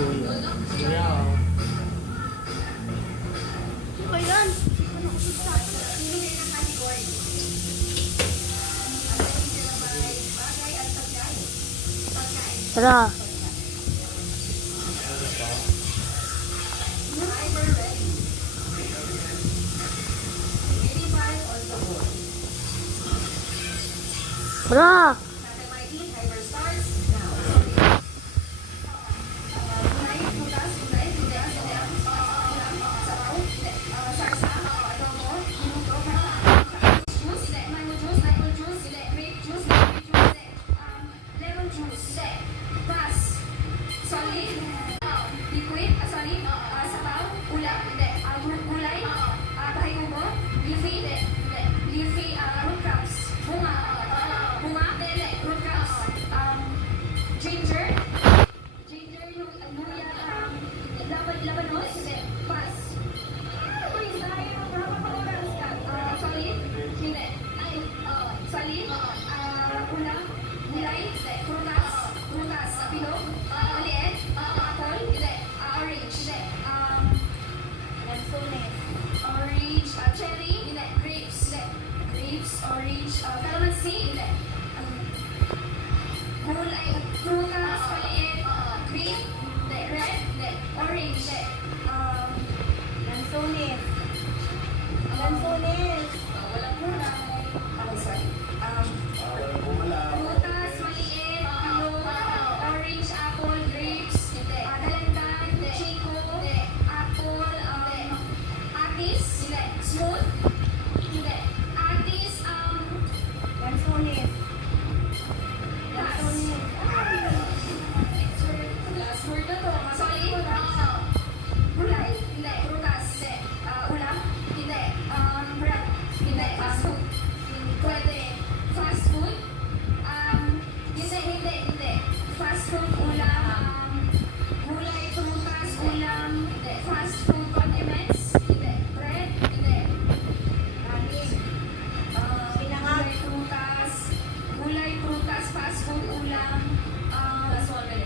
Kuya. Kuya. Ano ba yan? Tara. Tara. Orange, calamansi, hindi. Gulay, prutas, maliit, green, hindi. Red, hindi. Orange, hindi. Lansones. Lansones. Walang gulay. Okay, sorry. Prutas, maliit, talong, orange, apple, grapes, hindi. Dalandan, hindi. Chico, hindi. Apple, atis, hindi. Smooth, hindi. Atis, Lansones. last word na to. Sorry. Gulay, hindi. Prutas, hindi. Ulam, hindi. Bread, hindi. Fast food. Pwede. Fast food. Hindi. Fast food, ulam. Gulay, prutas, ulam. Hindi. Fast food, condiments. Hindi. Bread, hindi. Gulay, prutas, fast food, ulam. Last one.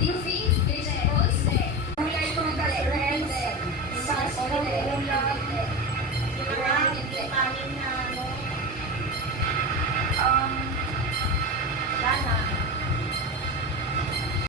Leafy.